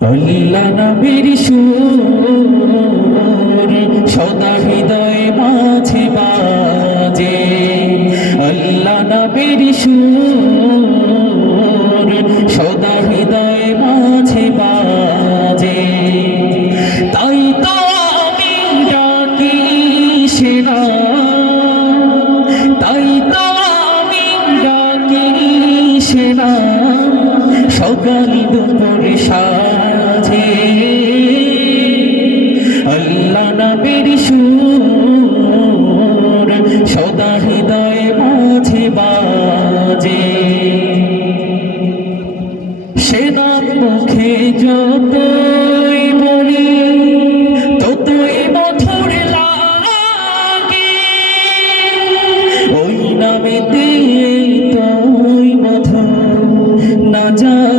আল্লাহ নবীর সুর সদা হৃদয় মাঝে বাজে। আল্লাহ নবীর সুর সদা হৃদয় মাঝে বাজে। তাই তো আমি ডাকি সেনা তাই তো আমি ডাকি সেনা সকাল দুপুর সাজে সেনার মুখে যতই বলি ততই মধুর লাগে। ওই নামেতে তোই মধুর না জানি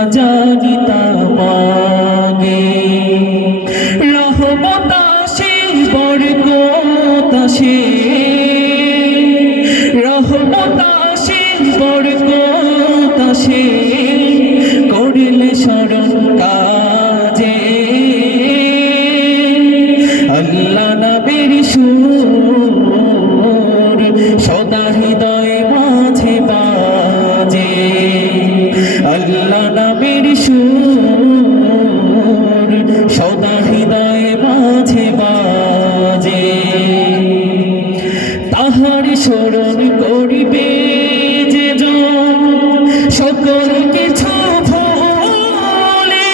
না জানি তামাগে রহমত আসে বরকত আসে রহমত আসে বরকত আসে করিলে স্মরণ কাজে। আল্লাহ নবীর সুর, সদা তাহার স্মরণ করিবে যে জন সকল কিছু ভুলে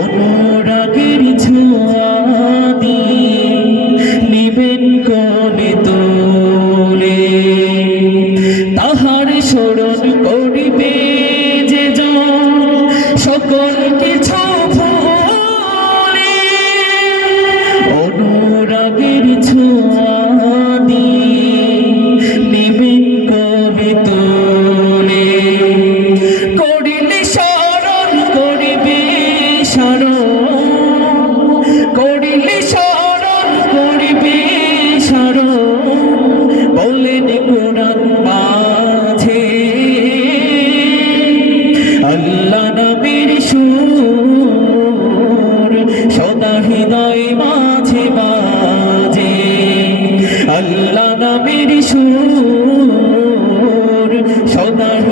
অনুরাগের ছোঁয়া দিয়ে নিবেন কোলে তোলে। তাহার স্মরণ করিবে যে সকল